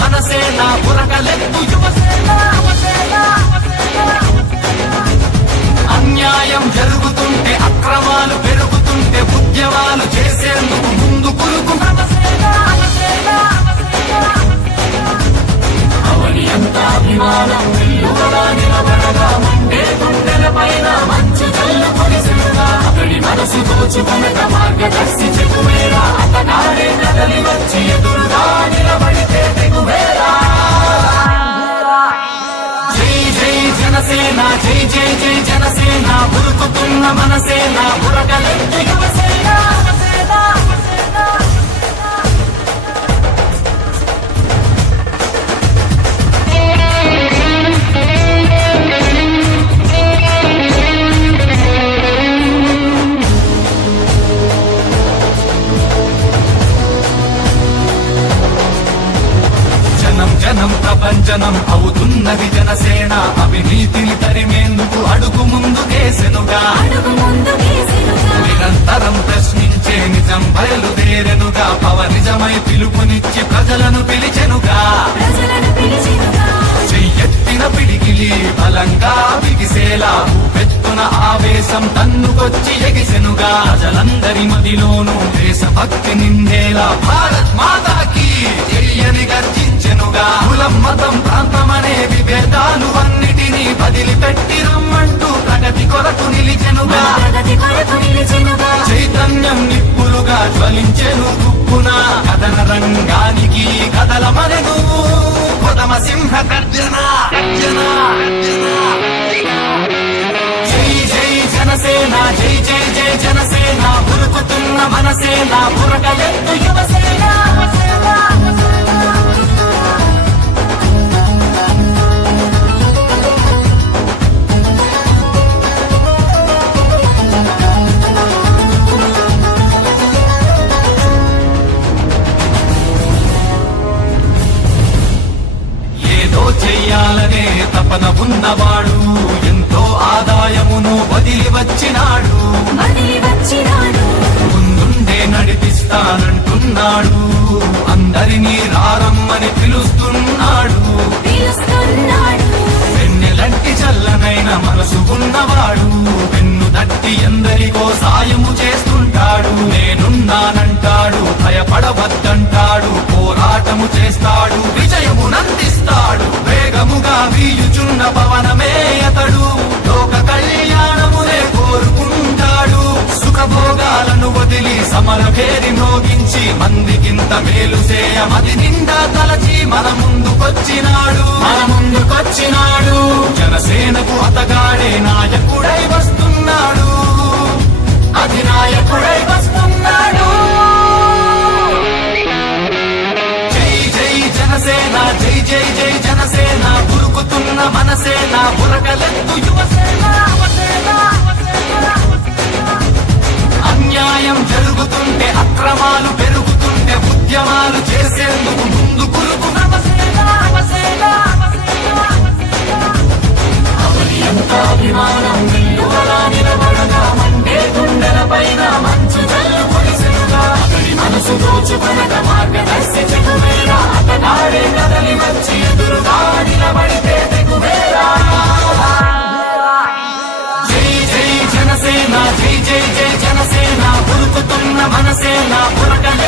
మనసేన బురకలెత్తు యువసేన. అన్యాయం జరుగుతుంటే అక్రమాలు పెరుగుతుంటే ఉద్యమాలు చేసేందుకు ముందు కురుకు అవని ఎంత అభిమానం వెల్లువలా నిలబడగా మండే గుండెల పైన మంచు జల్లు కురిసినగా అతడి మనసు దోచుకొనక మార్గదర్శి చెగువేరా అతగాడే కదలి వచ్చి ఎదురుగా నిలబడితే తెగువేరా. జై జై జనసేన జై జై జై జనసేన ఉరుకుతున్న మనసేన బురకలెత్తు యువసేన. జనం ప్రపంచనం అవుతున్నది జనసేన అవినీతిని తరిమేందుకు అడుగు ముందుకేసెనుగా. నిరంతరం ప్రశ్నించే నిజం బయలుదేరెనుగా పవనిజమై పిలుపునిచ్చి ప్రజలను పిలిచెనుగా. చెయ్యెత్తిన పిడికిలి బలంగా బిగిసేలా పెత్తున ఆవేశం తన్నుకొచ్చి ఎగిసెనుగా. ప్రజలందరి మదిలోనూ దేశభక్తి నిందేలా భారత్ మాతాకి చెయ్యని గర్జించెనుగా. కులం మతం ప్రాంతమనే విభేదాలు అన్నిటినీ వదిలిపెట్టి రమ్మంటూ ప్రగతి కొరకు నిలిచెనుగా. చైతన్యం నిప్పులుగా జ్వలించెను గుప్పున కథన రంగానికి కదలమనెను కొదమ సింహ గర్జన. జై జై జనసేన జై జై జై జనసేన ఉరుకుతున్న మనసేన బురకలెత్తు యువసేన. చెయ్యాలనే తపన ఉన్నవాడు ఎంతో ఆదాయమును వదిలి వచ్చినాడు. ముందుండే నడిపిస్తానంటున్నాడు అందరినీ రారమ్మని పిలుస్తున్నాడు. వెన్నెలంటి చల్లనైన మనసు ఉన్నవాడు వెన్ను తట్టి ఎందరికో సాయము చేస్తుంటాడు. నేనున్నానంటాడు భయపడవద్దంటాడు పోరాటము చేస్తాడు విజయమునందిస్తాడు. వేగముగా వీయుచున్న పవనమే అతడు లోక కళ్యాణమునే కోరుకుంటాడు. సుఖభోగాలను వదిలి సమర భేరి మోగించి మందికింత మేలు చేయ మది నిండా తలచి మన ముందుకొచ్చినాడు. జనసేనకు అతగాడే నాయకుడై వస్తున్నాడు. అధినాయకుడై వస్తున్నాడు. జై జై జనసేన జై జై జై జనసేన ఉరుకుతున్న మనసేన బురకలెత్తు యువసేన. అన్యాయం జరుగుతుంటే అక్రమాలు పెరుగుతుంటే ఉద్యమాలు చేసేందుకు ముందు కురుకు అవని ఎంత అభిమానం వెల్లువలా నిలబడగా మండే గుండెల పైన మంచు జల్లు కురిసెనుగా అతడి మనసు దోచుకొనక మార్గదర్శి చెగువేరా అతగాడే కదలి వచ్చి ఎదురుగా నిలబడితే తెగువేరా. జై జై జనసేన జై జై జై జనసేన ఉరుకుతున్న మనసేన బురకలెత్తు